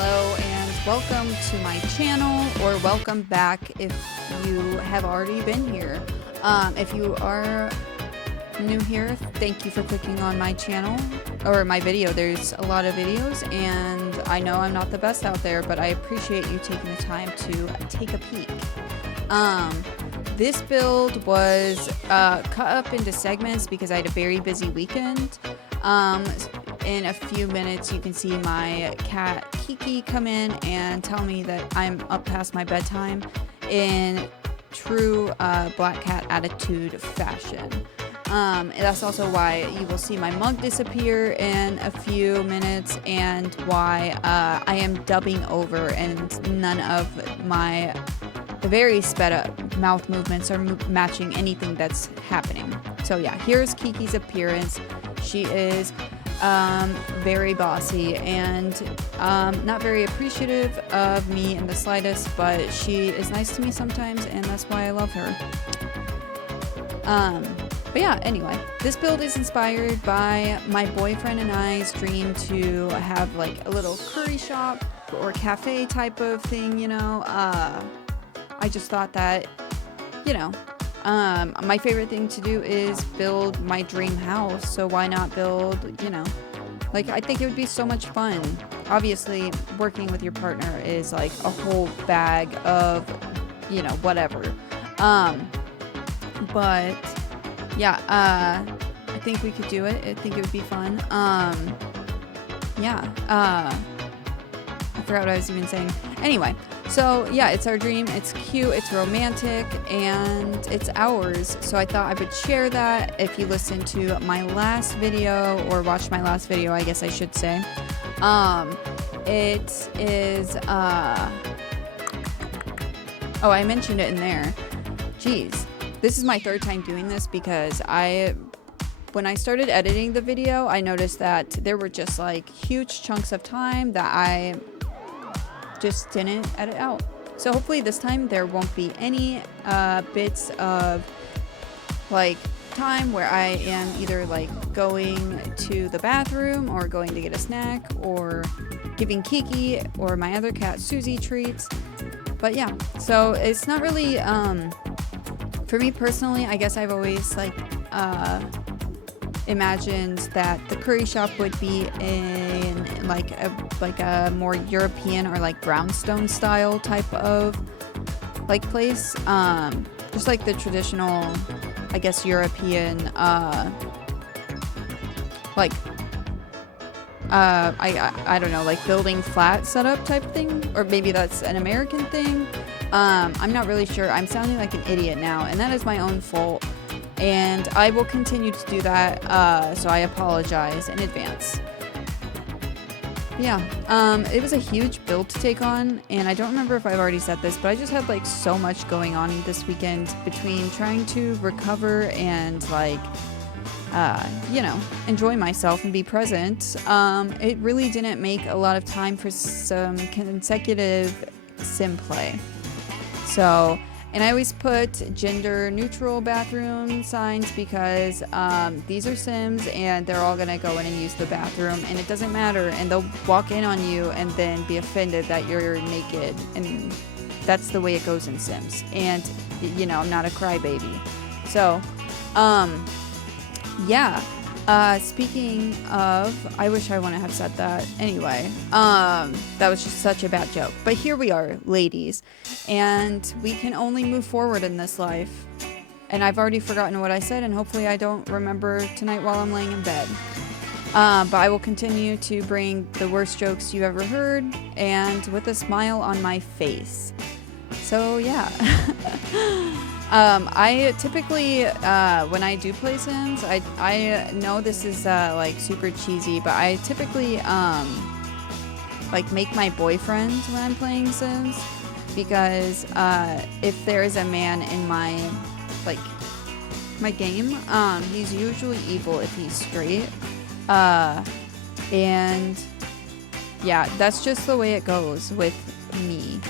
Hello and welcome to my channel, or welcome back if you have already been here. If you are new here, thank you for clicking on my channel or my video. There's a lot of videos and I know I'm not the best out there, but I appreciate you taking the time to take a peek. This build was cut up into segments because I had a very busy weekend. In a few minutes you can see my cat Kiki come in and tell me that I'm up past my bedtime in true black cat attitude fashion. That's also why you will see my mug disappear in a few minutes, and why I am dubbing over and none of my very sped up mouth movements are matching anything that's happening. So yeah, here's Kiki's appearance. She is very bossy and not very appreciative of me in the slightest, but she is nice to me sometimes, and that's why I love her. But yeah, anyway, this build is inspired by my boyfriend and I's dream to have like a little curry shop or cafe type of thing, you know. I just thought that, you know, my favorite thing to do is build my dream house, so why not build, you know, like, I think it would be so much fun. Obviously, working with your partner is like a whole bag of, you know, whatever. But yeah, I think we could do it. I think it would be fun. Yeah, I forgot what I was even saying. Anyway, so yeah, it's our dream. It's cute, it's romantic, and it's ours. So I thought I would share that. If you listen to my last video, or watch my last video, I guess I should say, it is, oh, I mentioned it in there. Jeez, this is my third time doing this because when I started editing the video, I noticed that there were just like huge chunks of time that I just didn't edit out. So hopefully this time there won't be any bits of like time where I am either like going to the bathroom or going to get a snack or giving Kiki or my other cat Susie treats. But yeah, so it's not really for me personally, I guess I've always like imagined that the curry shop would be in like a more European or like brownstone style type of like place, just like the traditional, I guess, European like I don't know, like building flat setup type thing, or maybe that's an American thing. I'm not really sure. I'm sounding like an idiot now, and that is my own fault. And I will continue to do that, so I apologize in advance. Yeah, it was a huge build to take on, and I don't remember if I've already said this, but I just had like so much going on this weekend between trying to recover and like, you know, enjoy myself and be present. It really didn't make a lot of time for some consecutive sim play. So, and I always put gender neutral bathroom signs because these are Sims and they're all gonna go in and use the bathroom, and it doesn't matter, and they'll walk in on you and then be offended that you're naked, and that's the way it goes in Sims. And you know, I'm not a crybaby. So yeah, speaking of, I wish I wouldn't have said that. Anyway, that was just such a bad joke. But here we are, ladies, and we can only move forward in this life. And I've already forgotten what I said, and hopefully I don't remember tonight while I'm laying in bed. But I will continue to bring the worst jokes you ever heard, and with a smile on my face. So yeah. I typically, when I do play Sims, I know this is, like, super cheesy, but I typically, like, make my boyfriend when I'm playing Sims, because, if there is a man in my, like, my game, he's usually evil if he's straight, and, yeah, that's just the way it goes with me.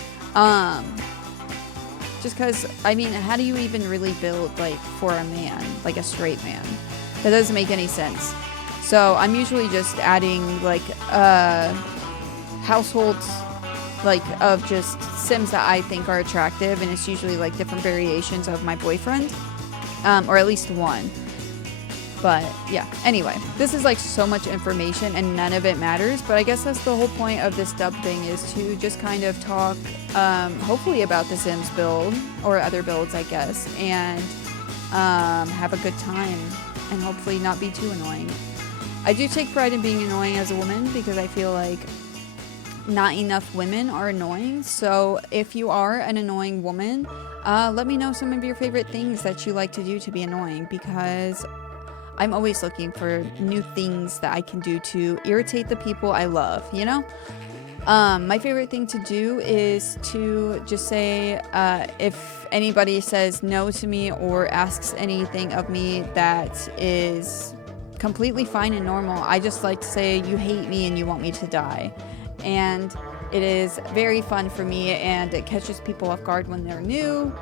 Just because, I mean, how do you even really build, like, for a man, like a straight man? That doesn't make any sense. So I'm usually just adding, like, households like of just Sims that I think are attractive, and it's usually like different variations of my boyfriend, or at least one. But yeah, anyway, this is like so much information and none of it matters, but I guess that's the whole point of this dub thing, is to just kind of talk hopefully about the Sims build or other builds, I guess, and have a good time and hopefully not be too annoying. I do take pride in being annoying as a woman because I feel like not enough women are annoying. So if you are an annoying woman, let me know some of your favorite things that you like to do to be annoying, because I'm always looking for new things that I can do to irritate the people I love, you know? My favorite thing to do is to just say, if anybody says no to me or asks anything of me that is completely fine and normal, I just like to say, you hate me and you want me to die. And it is very fun for me, and it catches people off guard when they're new.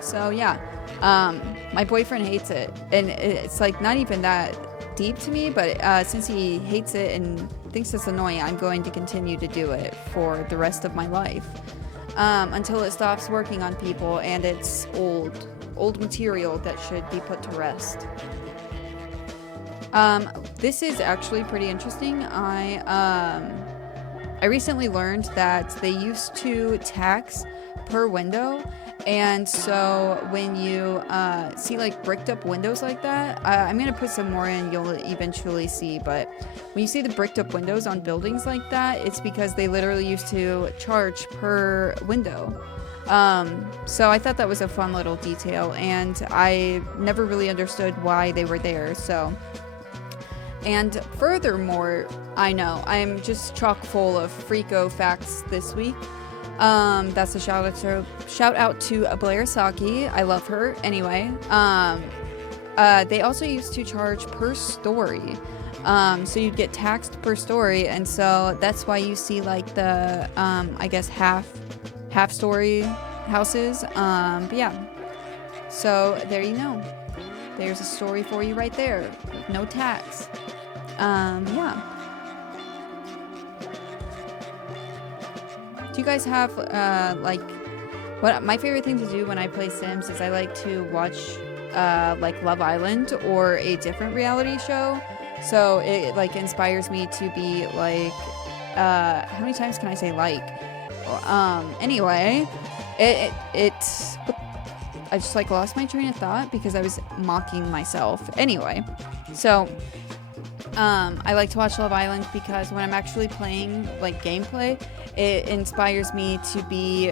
So yeah, my boyfriend hates it, and it's like not even that deep to me, but since he hates it and thinks it's annoying, I'm going to continue to do it for the rest of my life, until it stops working on people and it's old material that should be put to rest. This is actually pretty interesting. I recently learned that they used to tax per window, and so when you see like bricked up windows like that, I'm gonna put some more in, you'll eventually see, but when you see the bricked up windows on buildings like that, it's because they literally used to charge per window. So I thought that was a fun little detail, and I never really understood why they were there. So, and furthermore, I know I'm just chock full of Freako facts this week. That's a shout out to Blair Saki. I love her. Anyway, they also used to charge per story. So you'd get taxed per story, and so that's why you see like the I guess half story houses. But yeah. So there you go. There's a story for you right there. No tax. Yeah. Do you guys have like, what my favorite thing to do when I play Sims is I like to watch like Love Island or a different reality show. So it like inspires me to be like, how many times can I say like? Anyway, I just like lost my train of thought because I was mocking myself. Anyway, so I like to watch Love Island because when I'm actually playing like gameplay, it inspires me to be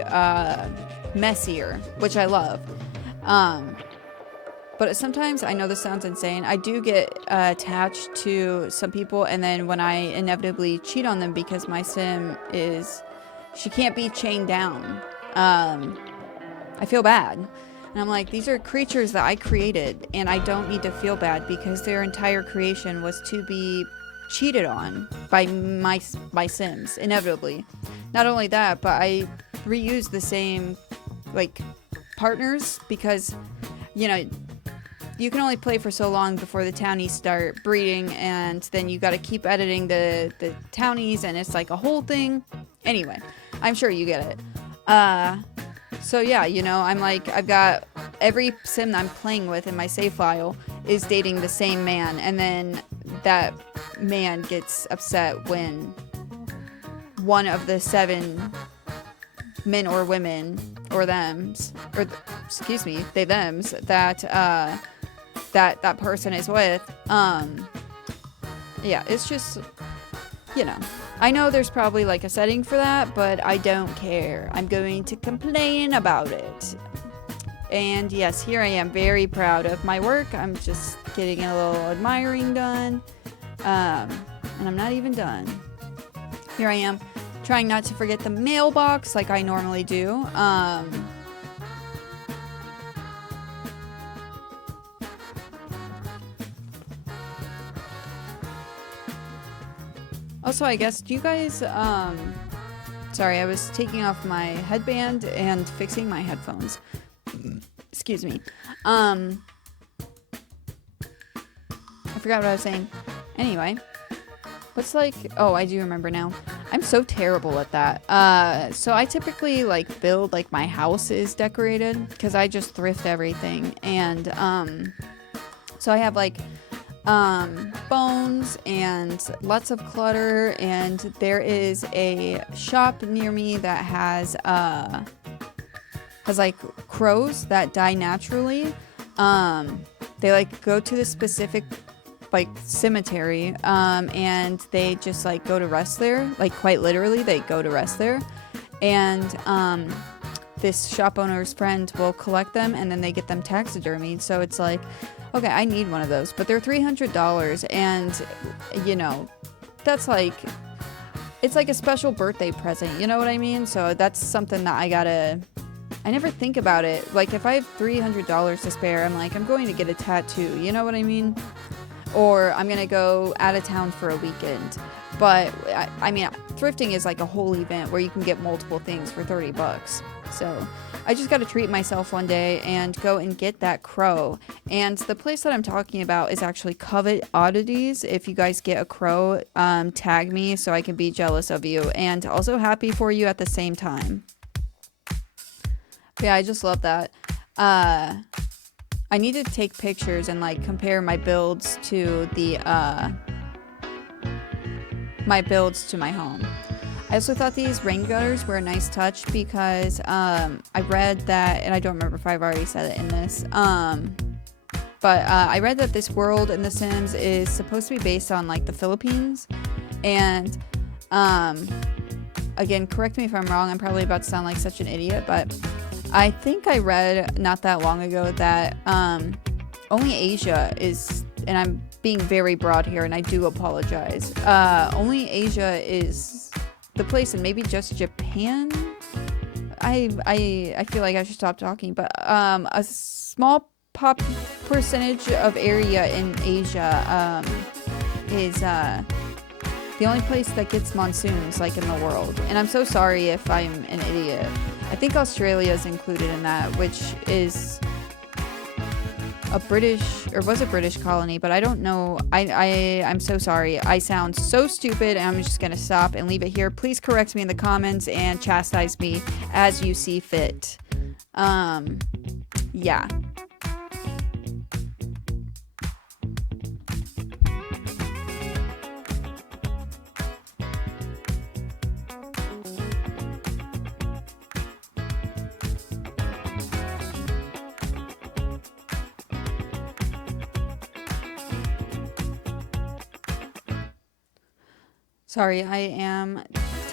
messier, which I love. But sometimes, I know this sounds insane, I do get attached to some people, and then when I inevitably cheat on them because my sim she can't be chained down, I feel bad. And I'm like, these are creatures that I created, and I don't need to feel bad because their entire creation was to be cheated on by my Sims, inevitably. Not only that, but I reuse the same, like, partners because, you know, you can only play for so long before the townies start breeding, and then you got to keep editing the townies, and it's like a whole thing. Anyway, I'm sure you get it. So yeah, you know, I'm like, I've got every sim that I'm playing with in my save file is dating the same man, and then that man gets upset when one of the 7 men or women or thems, or excuse me, they thems that that person is with. Yeah, it's just, you know, I know there's probably like a setting for that, but I don't care. I'm going to complain about it. And yes, here I am, very proud of my work. I'm just getting a little admiring done. And I'm not even done. Here I am, trying not to forget the mailbox like I normally do. Also, I guess, do you guys, sorry, I was taking off my headband and fixing my headphones. Excuse me. I forgot what I was saying. Anyway, What's like, oh, I do remember now. I'm so terrible at that. So I typically like build like my house is decorated because I just thrift everything. And so I have like bones and lots of clutter, and there is a shop near me that has like crows that die naturally. They like go to the specific like cemetery, and they just like go to rest there, like quite literally they go to rest there, and this shop owner's friend will collect them and then they get them taxidermied. So it's like, okay, I need one of those, but they're $300, and you know, that's like, it's like a special birthday present, you know what I mean? So that's something that I never think about it. Like if I have $300 to spare, I'm like, I'm going to get a tattoo, you know what I mean? Or I'm gonna go out of town for a weekend. But I mean, thrifting is like a whole event where you can get multiple things for 30 bucks. So I just got to treat myself one day and go and get that crow. And the place that I'm talking about is actually Covet Oddities. If you guys get a crow, tag me so I can be jealous of you and also happy for you at the same time. But yeah, I just love that. I need to take pictures and like compare my builds to the my home. I also thought these rain gutters were a nice touch because I read that, and I don't remember if I've already said it in this, but I read that this world in The Sims is supposed to be based on like the Philippines, and again, correct me if I'm wrong, I'm probably about to sound like such an idiot, but I think I read not that long ago that only Asia is, and I'm being very broad here and I do apologize, only Asia is the place, and maybe just Japan. I feel like I should stop talking, but a small percentage of area in Asia is the only place that gets monsoons like in the world. And I'm so sorry if I'm an idiot. I think Australia is included in that, which is a British, or was a British colony, but I don't know. I'm so sorry. I sound so stupid, and I'm just gonna stop and leave it here. Please correct me in the comments and chastise me as you see fit. Yeah. Sorry, I am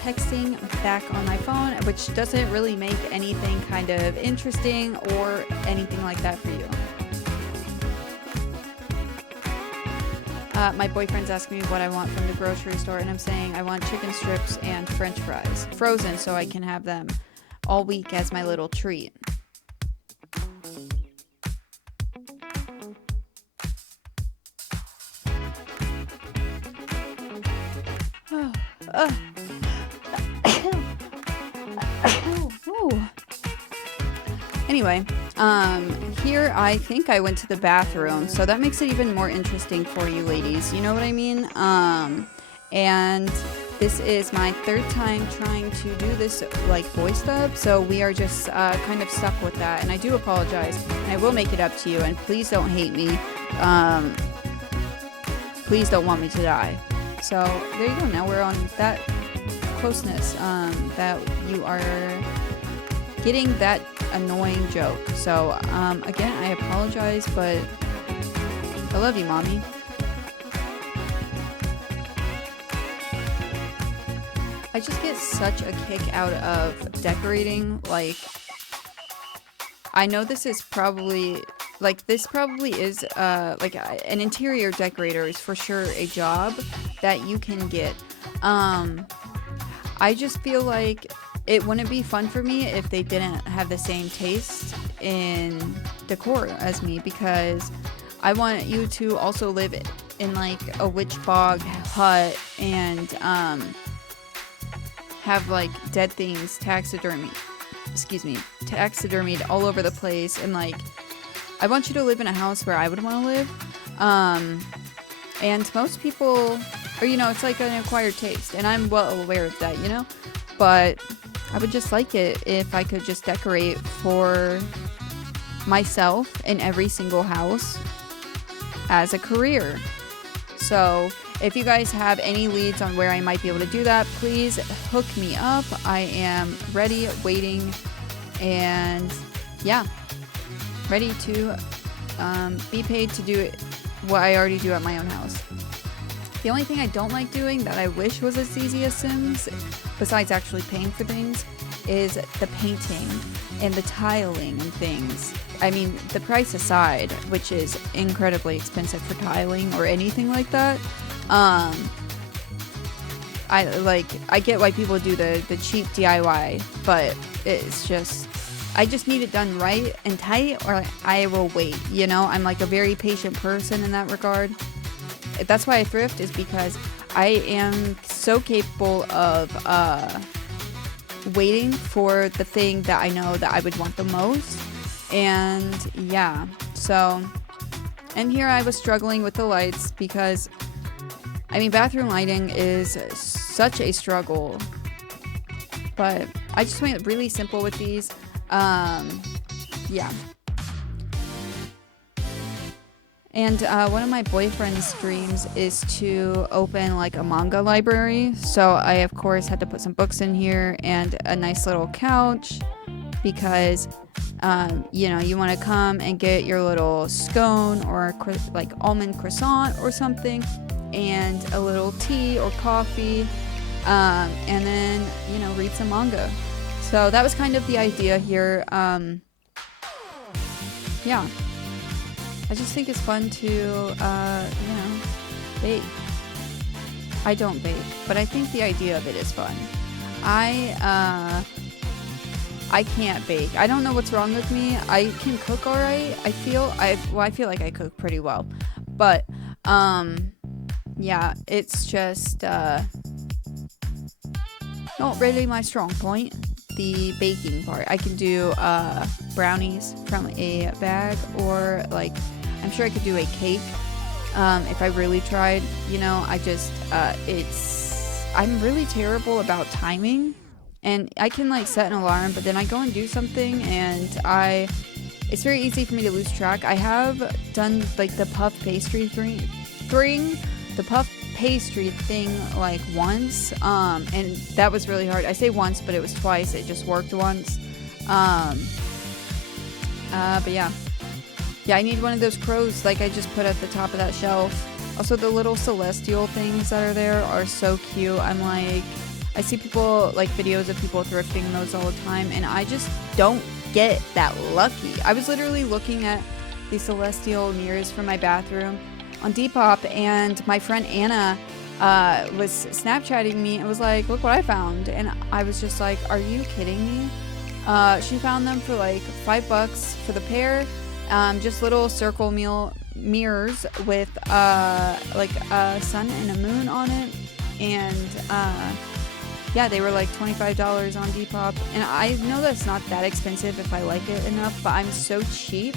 texting back on my phone, which doesn't really make anything kind of interesting or anything like that for you. My boyfriend's asking me what I want from the grocery store, and I'm saying I want chicken strips and french fries, frozen, so I can have them all week as my little treat. Anyway, here I think I went to the bathroom, so that makes it even more interesting for you ladies, you know what I mean? And this is my third time trying to do this like voice dub, so we are just kind of stuck with that, and I do apologize, and I will make it up to you, and please don't hate me. Please don't want me to die. So there you go. Now we're on that closeness, that you are getting that annoying joke. So again, I apologize, but I love you, mommy. I just get such a kick out of decorating. Like, I know this is probably like, this probably is like an interior decorator is for sure a job that you can get. I just feel like it wouldn't be fun for me if they didn't have the same taste in decor as me, because I want you to also live in like a witch bog hut and have like dead things taxidermied all over the place, and like I want you to live in a house where I would want to live. And most people Or, you know, it's like an acquired taste, and I'm well aware of that, you know? But I would just like it if I could just decorate for myself in every single house as a career. So if you guys have any leads on where I might be able to do that, please hook me up. I am ready, waiting, and yeah, ready to be paid to do what I already do at my own house. The only thing I don't like doing that I wish was as easy as Sims, besides actually paying for things, is the painting and the tiling and things. I mean, the price aside, which is incredibly expensive for tiling or anything like that, I get why people do the cheap DIY, but it's just, I just need it done right and tight, or I will wait, you know? I'm like a very patient person in that regard. That's why I thrift, is because I am so capable of waiting for the thing that I know that I would want the most. And yeah, so, and here I was struggling with the lights because, I mean, bathroom lighting is such a struggle, but I just went really simple with these. Yeah. And one of my boyfriend's dreams is to open like a manga library. So I, of course, had to put some books in here and a nice little couch because, you know, you want to come and get your little scone or like almond croissant or something, and a little tea or coffee, and then, you know, read some manga. So that was kind of the idea here. Yeah. I just think it's fun to, you know, bake. I don't bake, but I think the idea of it is fun. I can't bake. I don't know what's wrong with me. I can cook all right. I feel like I cook pretty well, but yeah, it's just not really my strong point. The baking part. I can do brownies from a bag, or like, I'm sure I could do a cake if I really tried, you know. I just I'm really terrible about timing, and I can like set an alarm, but then I go and do something, and it's very easy for me to lose track. I have done like the puff pastry thing like once, and that was really hard. I say once, but it was twice. It just worked once. But yeah, I need one of those crows like I just put at the top of that shelf. Also, the little celestial things that are there are so cute. I'm like, I see people, like videos of people thrifting those all the time, and I just don't get that lucky. I was literally looking at the celestial mirrors for my bathroom on Depop, and my friend Anna was Snapchatting me and was like, look what I found. And I was just like, are you kidding me? She found them for like $5 for the pair. Just little circle mirrors with like a sun and a moon on it. And yeah, they were like $25 on Depop. And I know that's not that expensive if I like it enough, but I'm so cheap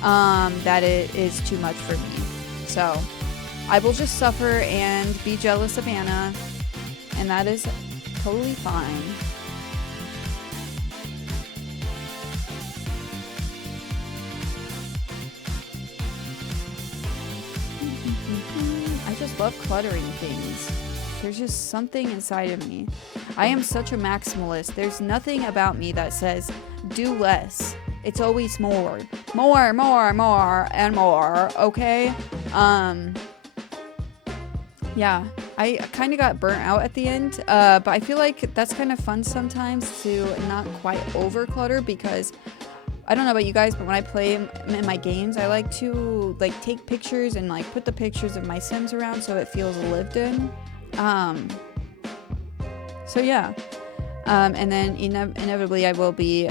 that it is too much for me. So I will just suffer and be jealous of Anna, and that is totally fine. I just love cluttering things. There's just something inside of me. I am such a maximalist. There's nothing about me that says do less. It's always more, and more, okay? Yeah, I kind of got burnt out at the end, but I feel like that's kind of fun sometimes to not quite over clutter, because I don't know about you guys, but when I play in my games, I like to like take pictures and like put the pictures of my Sims around so it feels lived in. So yeah, and then inevitably I will be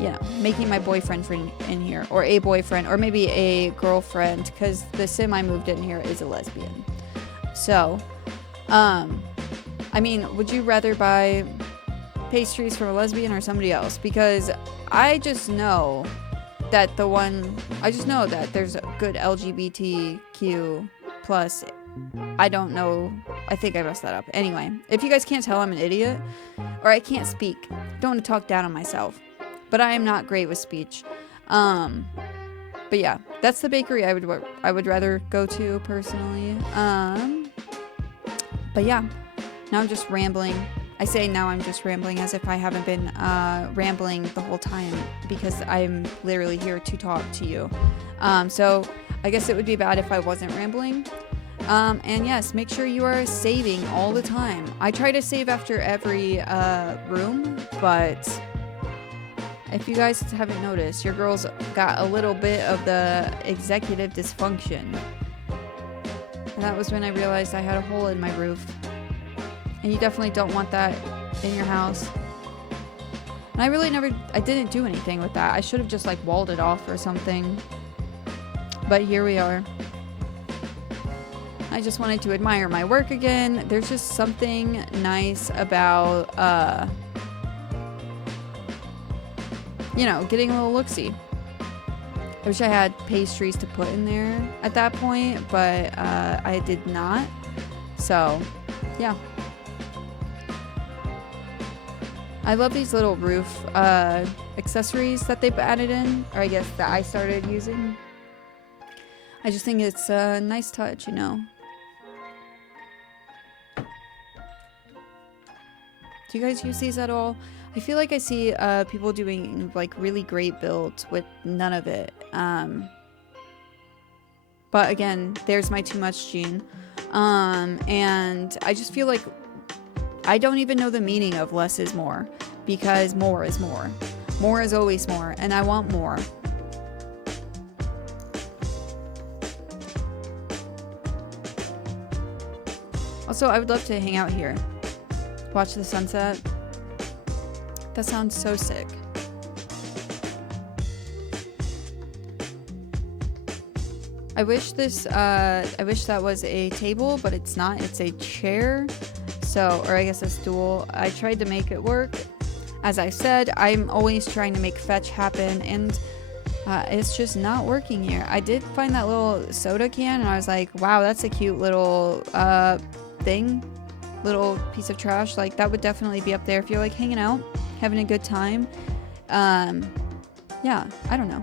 you know, making my boyfriend in here, or a boyfriend, or maybe a girlfriend, because the Sim I moved in here is a lesbian. So, I mean, would you rather buy pastries from a lesbian or somebody else? Because I just know that there's a good LGBTQ plus I don't know. I think I messed that up. Anyway, if you guys can't tell, I'm an idiot. Or I can't speak. Don't want to talk down on myself. But I am not great with speech. But yeah, that's the bakery I would rather go to personally. But yeah, now I'm just rambling. I say now I'm just rambling as if I haven't been rambling the whole time, because I'm literally here to talk to you. So I guess it would be bad if I wasn't rambling. And yes, make sure you are saving all the time. I try to save after every room, but if you guys haven't noticed, your girl's got a little bit of the executive dysfunction. And that was when I realized I had a hole in my roof. And you definitely don't want that in your house. And I didn't do anything with that. I should have just like walled it off or something. But here we are. I just wanted to admire my work again. There's just something nice about, you know, getting a little look-see. I wish I had pastries to put in there at that point, but I did not. So, yeah. I love these little roof accessories that they've added in, or I guess that I started using. I just think it's a nice touch, you know. Do you guys use these at all? I feel like I see people doing like really great builds with none of it. But again, there's my too much gene. And I just feel like I don't even know the meaning of less is more, because more is more. More is always more, and I want more. Also, I would love to hang out here. Watch the sunset. That sounds so sick. I wish that was a table, but it's not. It's a chair. So, or I guess a stool. I tried to make it work. As I said, I'm always trying to make fetch happen, and it's just not working here. I did find that little soda can, and I was like, wow, that's a cute little thing. Little piece of trash. Like, that would definitely be up there if you're like hanging out, having a good time. Yeah, I don't know.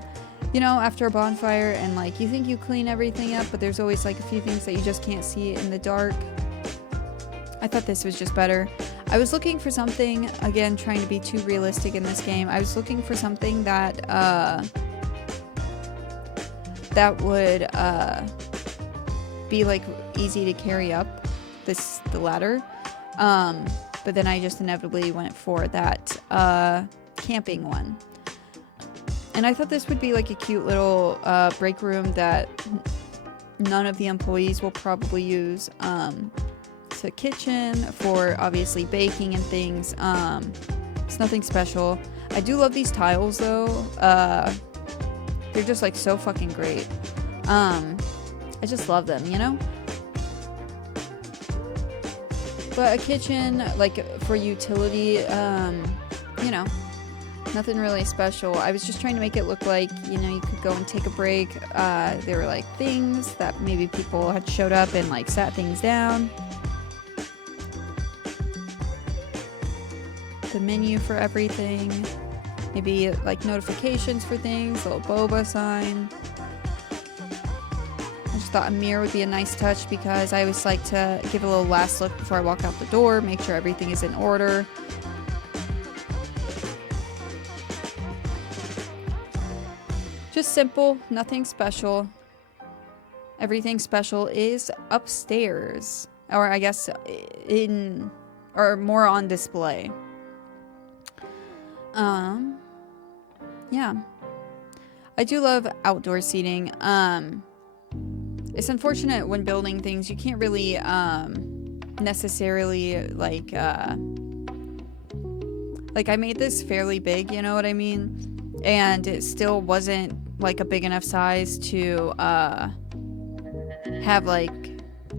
You know, after a bonfire, and like you think you clean everything up, but there's always like a few things that you just can't see in the dark. I thought this was just better. I was looking for something, again, trying to be too realistic in this game. I was looking for something that that would be like easy to carry up the ladder. But then I just inevitably went for that camping one. And I thought this would be like a cute little break room that none of the employees will probably use. It's a kitchen for obviously baking and things. It's nothing special. I do love these tiles though. They're just like so fucking great. I just love them, you know? But a kitchen, like for utility, you know, nothing really special. I was just trying to make it look like, you know, you could go and take a break. There were like things that maybe people had showed up and like sat things down. The menu for everything. Maybe like notifications for things, a little boba sign. I just thought a mirror would be a nice touch because I always like to give a little last look before I walk out the door, make sure everything is in order. Just simple, nothing special. Everything special is upstairs, or I guess or more on display. Yeah. I do love outdoor seating. It's unfortunate when building things, you can't really, necessarily, like I made this fairly big, you know what I mean? And it still wasn't, like, a big enough size to, have, like,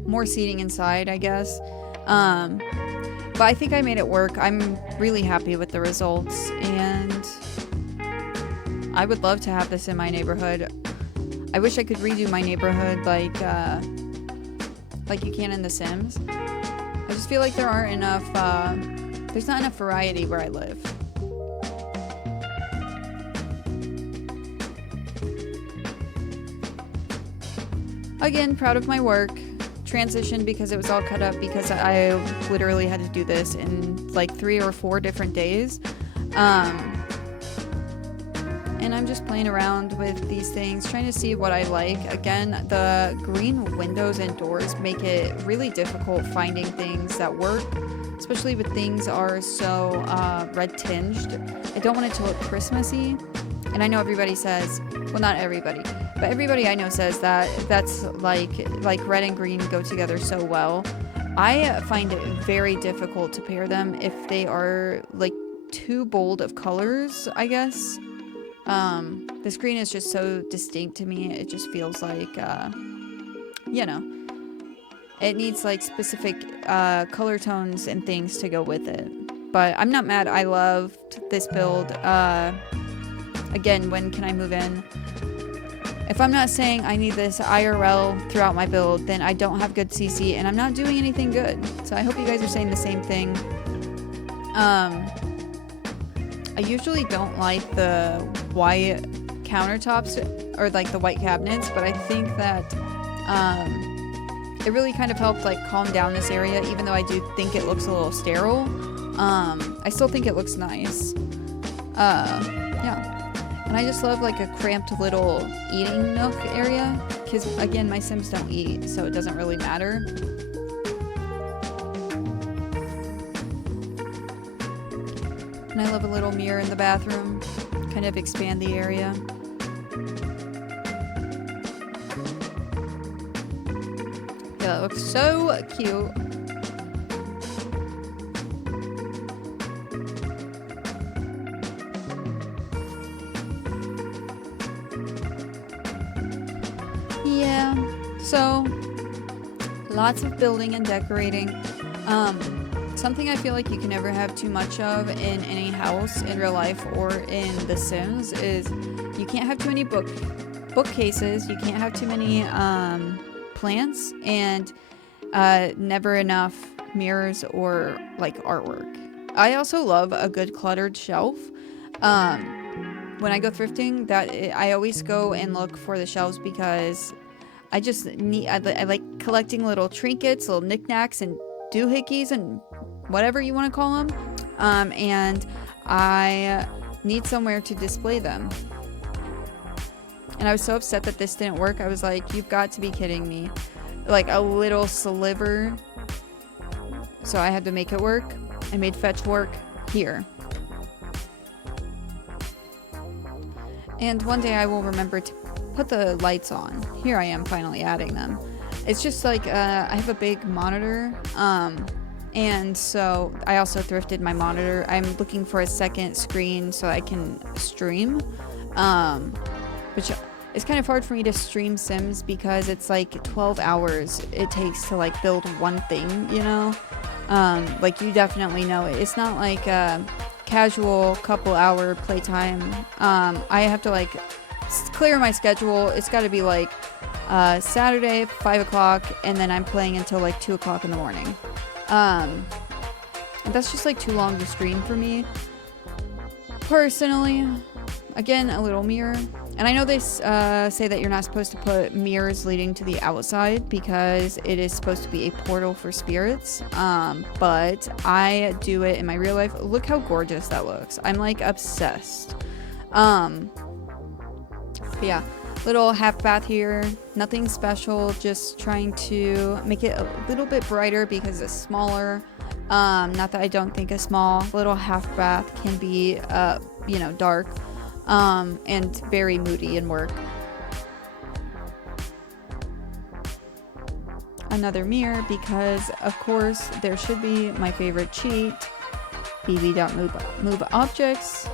more seating inside, I guess. But I think I made it work. I'm really happy with the results, and I would love to have this in my neighborhood. I wish I could redo my neighborhood like like you can in The Sims. I just feel like there aren't enough, there's not enough variety where I live. Again, proud of my work. Transition because it was all cut up because I literally had to do this in like 3 or 4 different days. And I'm just playing around with these things, trying to see what I like. Again, the green windows and doors make it really difficult finding things that work, especially when things are so red tinged. I don't want it to look Christmassy. And I know everybody says, well, not everybody, but everybody I know says that that's like red and green go together so well. I find it very difficult to pair them if they are like too bold of colors, I guess. This green is just so distinct to me. It just feels like, you know, it needs like specific color tones and things to go with it. But I'm not mad. I loved this build. Again, when can I move in? If I'm not saying I need this IRL throughout my build, then I don't have good CC and I'm not doing anything good. So I hope you guys are saying the same thing. I usually don't like the white countertops or like the white cabinets, but I think that it really kind of helped like calm down this area, even though I do think it looks a little sterile. I still think it looks nice. Yeah. And I just love like a cramped little eating nook area because again, my Sims don't eat, so it doesn't really matter. And I love a little mirror in the bathroom, kind of expand the area. Yeah, that looks so cute. Yeah, so lots of building and decorating. Something I feel like you can never have too much of in any house in real life or in The Sims is you can't have too many bookcases, you can't have too many plants, and never enough mirrors or like artwork. I also love a good cluttered shelf. When I go thrifting, I always go and look for the shelves because I just need, I like collecting little trinkets, little knickknacks and doohickeys and whatever you want to call them. And I need somewhere to display them. And I was so upset that this didn't work. I was like, you've got to be kidding me. Like a little sliver. So I had to make it work. I made fetch work here. And one day I will remember to put the lights on. Here I am finally adding them. It's just like, I have a big monitor, and so I also thrifted my monitor. I'm looking for a second screen so I can stream, which is kind of hard for me to stream Sims because it's like 12 hours it takes to like build one thing, you know? Like you definitely know it. It's not like a casual couple hour playtime. I have to like clear my schedule. It's got to be like Saturday 5 o'clock and then I'm playing until like 2 o'clock in the morning. That's just like too long to stream for me personally. Again, a little mirror, and I know they say that you're not supposed to put mirrors leading to the outside because it is supposed to be a portal for spirits, but I do it in my real life. Look how gorgeous that looks. I'm like obsessed. But yeah, little half bath here, nothing special, just trying to make it a little bit brighter because it's smaller. Not that I don't think a small little half bath can be you know, dark and very moody in work. Another mirror because of course there should be my favorite cheat, bb.move objects.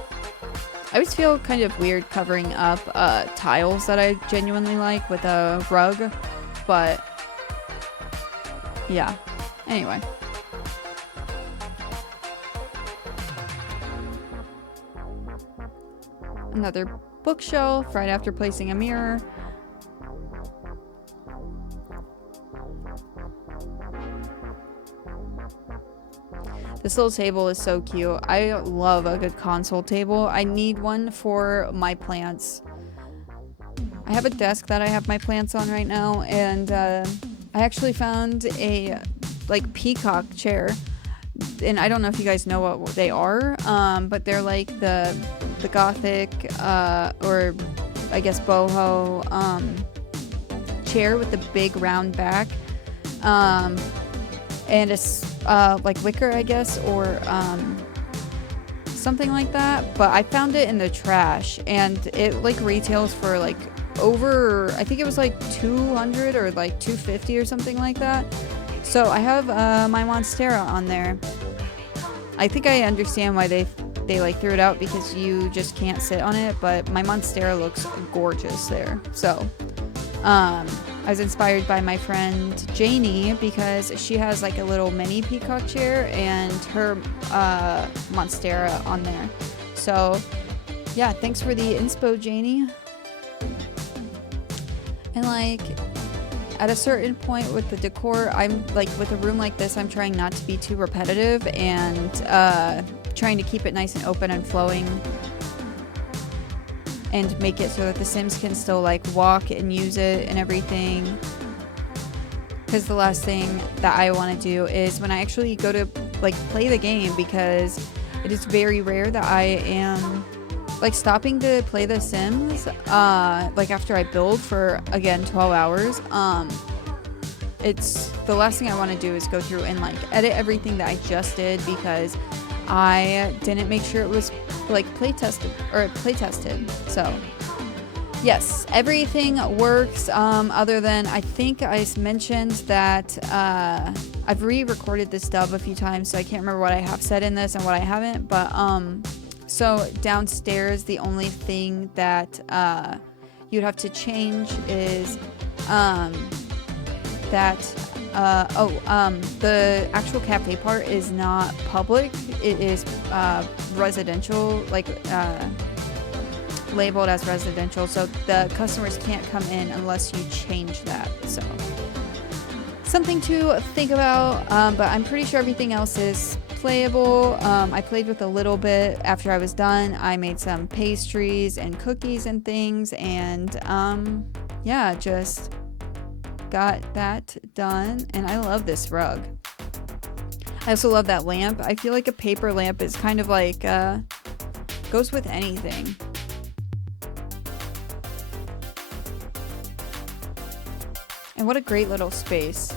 I always feel kind of weird covering up tiles that I genuinely like with a rug, but yeah, anyway. Another bookshelf right after placing a mirror. This little table is so cute. I love a good console table. I need one for my plants. I have a desk that I have my plants on right now, and I actually found a like peacock chair, and I don't know if you guys know what they are, but they're like the gothic or I guess boho chair with the big round back, and it's like wicker, I guess, or something like that. But I found it in the trash, and it like retails for like over, I think it was like 200 or like 250 or something like that. So I have my Monstera on there. I think I understand why they like threw it out, because you just can't sit on it, but my Monstera looks gorgeous there. So I was inspired by my friend Janie, because she has like a little mini peacock chair and her Monstera on there. So yeah, thanks for the inspo, Janie. And like at a certain point with the decor, I'm like, with a room like this, I'm trying not to be too repetitive, and trying to keep it nice and open and flowing, and make it so that the Sims can still like walk and use it and everything. Because the last thing that I want to do is when I actually go to like play the game, because it is very rare that I am like stopping to play the Sims like after I build for, again, 12 hours. It's the last thing I want to do is go through and like edit everything that I just did, because I didn't make sure it was like play tested. So yes, everything works, other than I think I mentioned that I've re-recorded this dub a few times, so I can't remember what I have said in this and what I haven't, but so downstairs, the only thing that you'd have to change is the actual cafe part is not public. It is residential, like labeled as residential, so the customers can't come in unless you change that. So something to think about, but I'm pretty sure everything else is playable. I played with a little bit after I was done. I made some pastries and cookies and things, and yeah, just got that done. And I love this rug. I also love that lamp. I feel like a paper lamp is kind of like goes with anything. And what a great little space.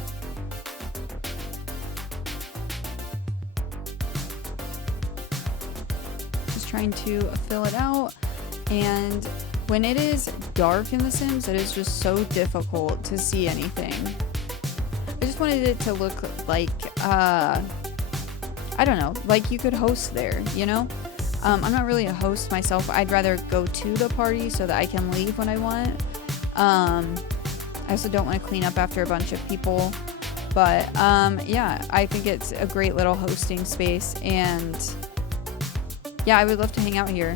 Trying to fill it out, and when it is dark in The Sims, it is just so difficult to see anything. I just wanted it to look like I don't know, like you could host there, you know? I'm not really a host myself. I'd rather go to the party so that I can leave when I want. I also don't want to clean up after a bunch of people, but yeah, I think it's a great little hosting space, and yeah, I would love to hang out here.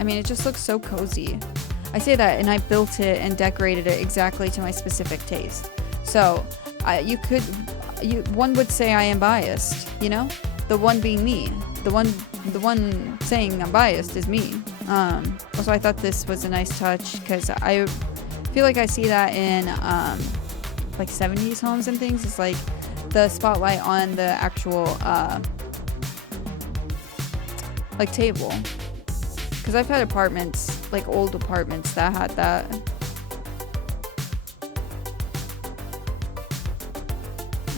I mean, it just looks so cozy. I say that, and I built it and decorated it exactly to my specific taste. So, one would say I am biased, you know? The one being me. The one saying I'm biased is me. Also, I thought this was a nice touch, because I feel like I see that in like 70s homes and things. It's like the spotlight on the actual like table, because I've had apartments, like old apartments, that had that.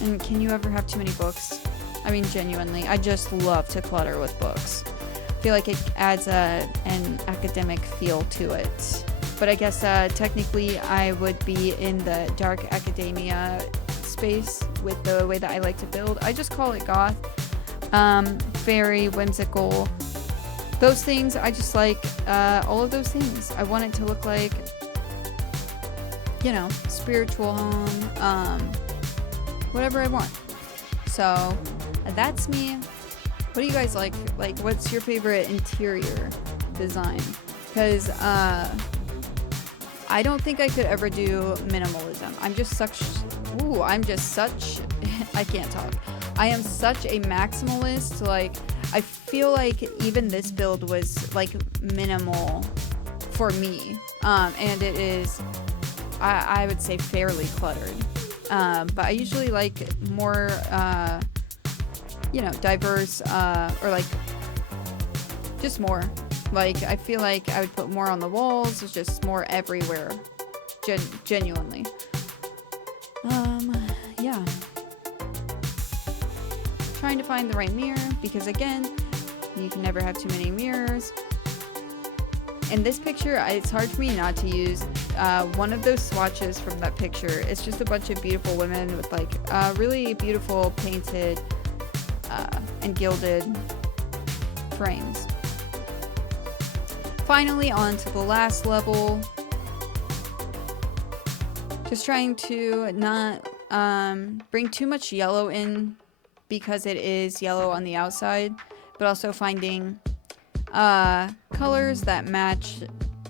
And can you ever have too many books? I mean, genuinely, I just love to clutter with books. I feel like it adds an academic feel to it. But I guess technically I would be in the dark academia space with the way that I like to build. I just call it goth. Very whimsical. Those things, I just like all of those things. I want it to look like, you know, spiritual home, whatever I want. So that's me. What do you guys like? Like, what's your favorite interior design? Because I don't think I could ever do minimalism. I'm just such I can't talk. I am such a maximalist. Like, I feel like even this build was like minimal for me. And it is, I would say, fairly cluttered. But I usually like more, you know, diverse, or like just more. Like, I feel like I would put more on the walls. It's just more everywhere. Genuinely. Yeah. Trying to find the right mirror, because again, you can never have too many mirrors. In this picture, it's hard for me not to use one of those swatches from that picture. It's just a bunch of beautiful women with like really beautiful painted and gilded frames. Finally, on to the last level. Just trying to not bring too much yellow in, because it is yellow on the outside, but also finding colors that match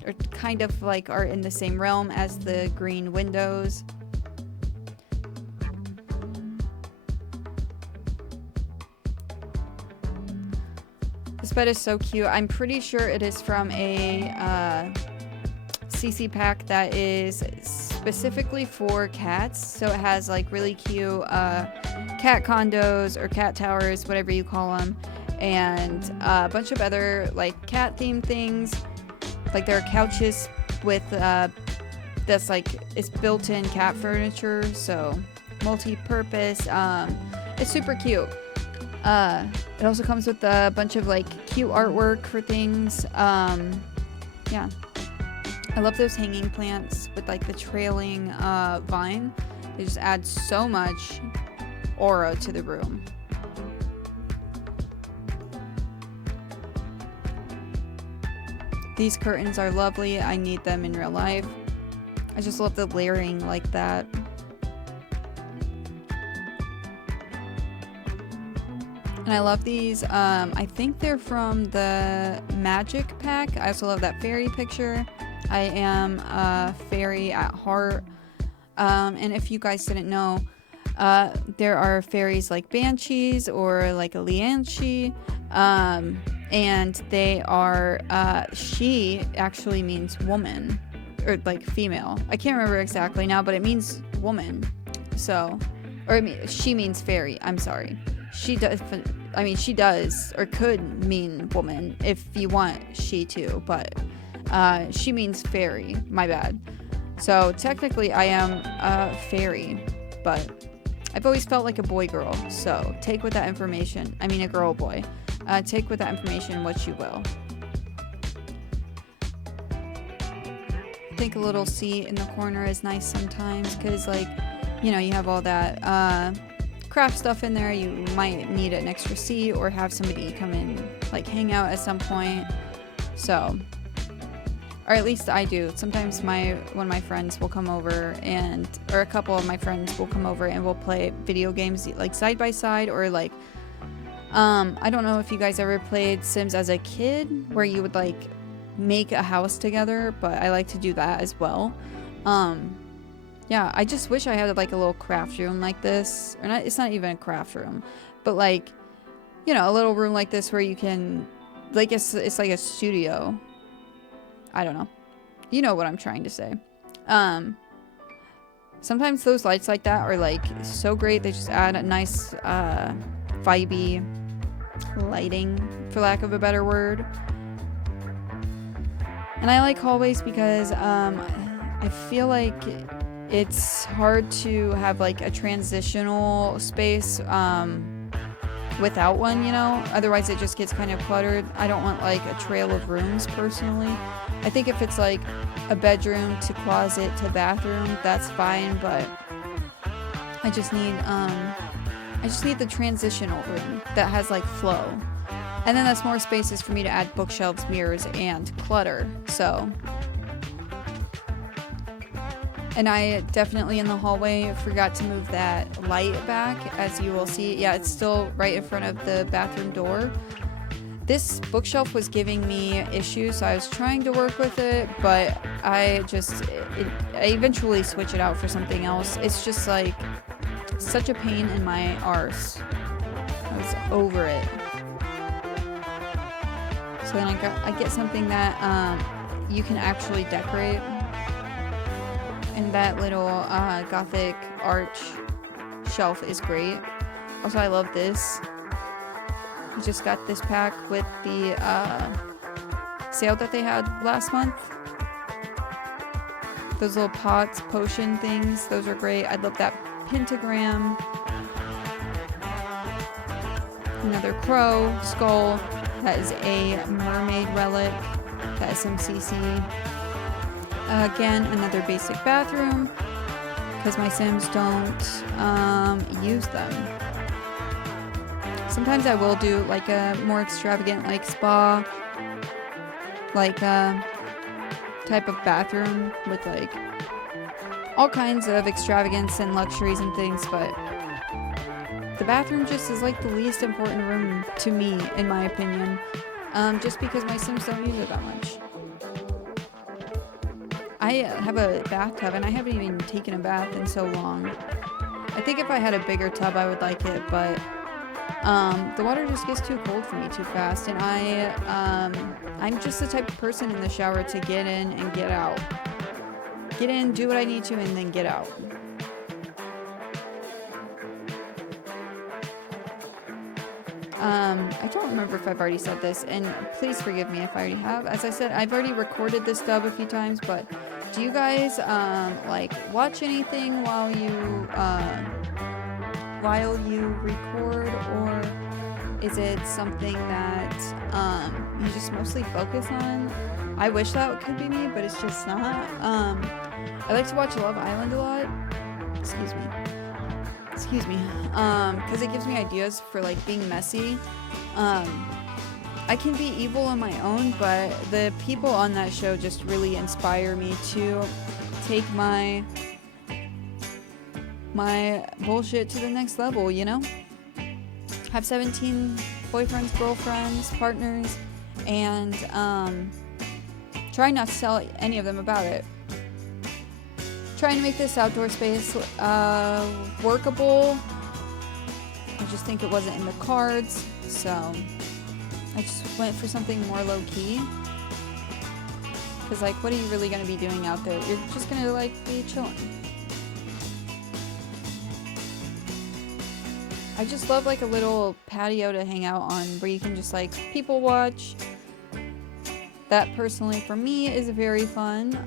or kind of like are in the same realm as the green windows. This bed is so cute. I'm pretty sure it is from a CC pack that is specifically for cats. So it has like really cute cat condos or cat towers, whatever you call them, and a bunch of other like cat themed things. Like there are couches with that's like it's built-in cat furniture, so multi-purpose. It's super cute. It also comes with a bunch of like cute artwork for things. Yeah. I love those hanging plants with like the trailing vine. They just add so much aura to the room. These curtains are lovely. I need them in real life. I just love the layering like that. And I love these. I think they're from the Magic pack. I also love that fairy picture. I am a fairy at heart. And if you guys didn't know, there are fairies like banshees or like a lianshi. And they are, she actually means woman, or like female. I can't remember exactly now, but it means woman. So, or I mean, she means fairy. I'm sorry. She does, I mean, she does, or could mean woman if you want she to, but she means fairy. My bad. So technically I am a fairy, but I've always felt like a boy girl. So take with that information. I mean, a girl boy. Take with that information what you will. I think a little seat in the corner is nice sometimes, because like, you know, you have all that craft stuff in there. You might need an extra seat or have somebody come in, like hang out at some point. So, or at least I do. Sometimes one of my friends will come over, or a couple of my friends will come over and we'll play video games like side by side, or like, I don't know if you guys ever played Sims as a kid where you would like make a house together, but I like to do that as well. Yeah, I just wish I had like a little craft room like this, or not, it's not even a craft room, but like, you know, a little room like this where you can, like, it's like a studio. I don't know. You know what I'm trying to say. Sometimes those lights like that are like so great. They just add a nice, vibey lighting, for lack of a better word. And I like hallways because, I feel like it's hard to have like a transitional space without one, you know? Otherwise it just gets kind of cluttered. I don't want like a trail of rooms personally. I think if it's like a bedroom to closet to bathroom, that's fine, but I just need the transitional room that has like flow. And then that's more spaces for me to add bookshelves, mirrors, and clutter. So, and I definitely in the hallway forgot to move that light back, as you will see. Yeah, it's still right in front of the bathroom door. This bookshelf was giving me issues, so I was trying to work with it, but I eventually switch it out for something else. It's just like such a pain in my arse things over it. So then I get something that you can actually decorate. And that little Gothic arch shelf is great. Also, I love this. I just got this pack with the sale that they had last month. Those little pots, potion things, those are great. I love that pentagram. Another crow skull. That is a mermaid relic. That is some CC. Again, another basic bathroom, because my Sims don't use them. Sometimes I will do like a more extravagant, like spa, like type of bathroom with like all kinds of extravagance and luxuries and things, but the bathroom just is like the least important room to me, in my opinion, just because my Sims don't use it that much. I have a bathtub and I haven't even taken a bath in so long. I think if I had a bigger tub I would like it, but the water just gets too cold for me too fast, and I'm just the type of person in the shower to get in and get out. Get in, do what I need to, and then get out. I don't remember if I've already said this, and please forgive me if I already have. As I said, I've already recorded this dub a few times, but do you guys like watch anything while you record, or is it something that you just mostly focus on? I wish that could be me, but it's just not. I like to watch Love Island a lot. Excuse me, because it gives me ideas for like being messy. I can be evil on my own, but the people on that show just really inspire me to take my bullshit to the next level, you know? Have 17 boyfriends, girlfriends, partners, and try not to tell any of them about it. Trying to make this outdoor space workable. I just think it wasn't in the cards, so I just went for something more low-key. Because, like, what are you really going to be doing out there? You're just going to, like, be chilling. I just love, like, a little patio to hang out on where you can just, like, people watch. That, personally, for me, is very fun.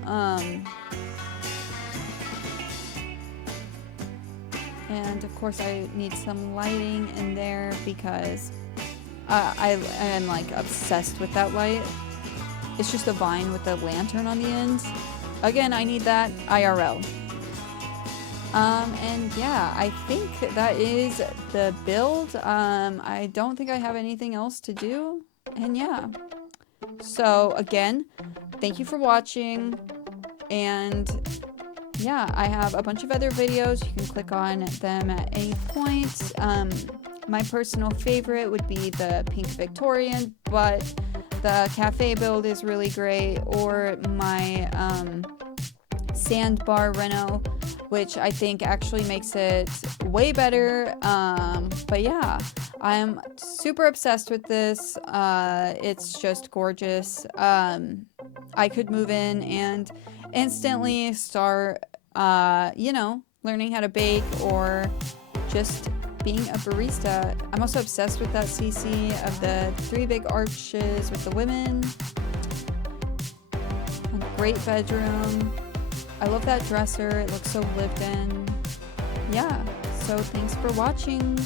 And of course I need some lighting in there because I am like obsessed with that light. It's just a vine with a lantern on the end. Again, I need that IRL. And yeah, I think that is the build. I don't think I have anything else to do. And yeah. So again, thank you for watching. And yeah, I have a bunch of other videos. You can click on them at any point. My personal favorite would be the Pink Victorian, but the cafe build is really great. Or my sandbar reno, which I think actually makes it way better. But yeah, I'm super obsessed with this. It's just gorgeous. I could move in and instantly start you know, learning how to bake or just being a barista. I'm also obsessed with that CC of the 3 big arches with the women. A great bedroom. I love that dresser. It looks so lived in. Yeah, so thanks for watching.